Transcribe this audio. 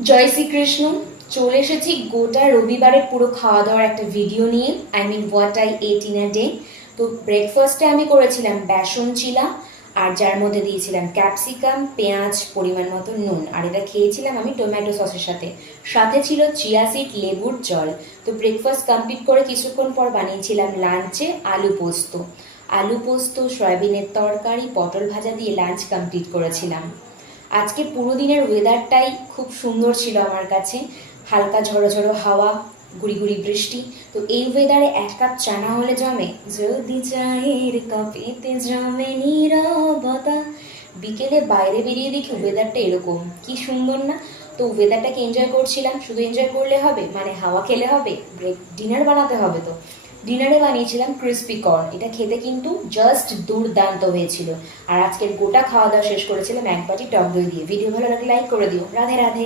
জয় শ্রীকৃষ্ণ, চলে এসেছি গোটা রবিবারে পুরো খাওয়া দাওয়ার একটা ভিডিও নিয়ে I mean what I ate in a day তো ব্রেকফাস্টে আমি করেছিলাম বেসন চিলা, আর যার মধ্যে দিয়েছিলাম ক্যাপসিকাম পেঁয়াজ, পরিমাণ মতো নুন। আর এটা খেয়েছিলাম আমি টমেটো সসের সাথে। সাথে ছিল চিয়া সিড লেবুর জল। তো ব্রেকফাস্ট কমপ্লিট করে কিছুক্ষণ পর বানিয়েছিলাম লাঞ্চে আলু পোস্ত। আলু পোস্ত, সয়াবিনের তরকারি, পটল ভাজা দিয়ে লাঞ্চ কমপ্লিট করেছিলাম। আজকে পুরো দিনের ওয়েদারটাই খুব সুন্দর ছিল আমার কাছে। হালকা ঝড়ো ঝড়ো হাওয়া, গুড়ি গুড়ি বৃষ্টি। তো এই ওয়েদারে এক কাপ চা না হলে জমে। যদি চায়ের কাপেতে জমে নীরবতা, বিকেলে বাইরে বেরিয়ে দেখি ওয়েদারটা এরকম। কি সুন্দর না? তো ওয়েদারটাকে এনজয় করছিলাম। শুধু এনজয় করলে হবে? মানে হাওয়া খেলে হবে? ব্রেক ডিনার বানাতে হবে তো। ডিনারে বানিয়েছিলাম ক্রিস্পি কর্ন এটা খেতে কিন্তু জাস্ট দুর্দান্ত হয়েছিল। আর আজকের গোটা খাওয়া দাওয়া শেষ করেছিলাম এক বাটি টক দই দিয়ে। ভিডিও ভালো লাগলে লাইক করে দিও। রাধে রাধে।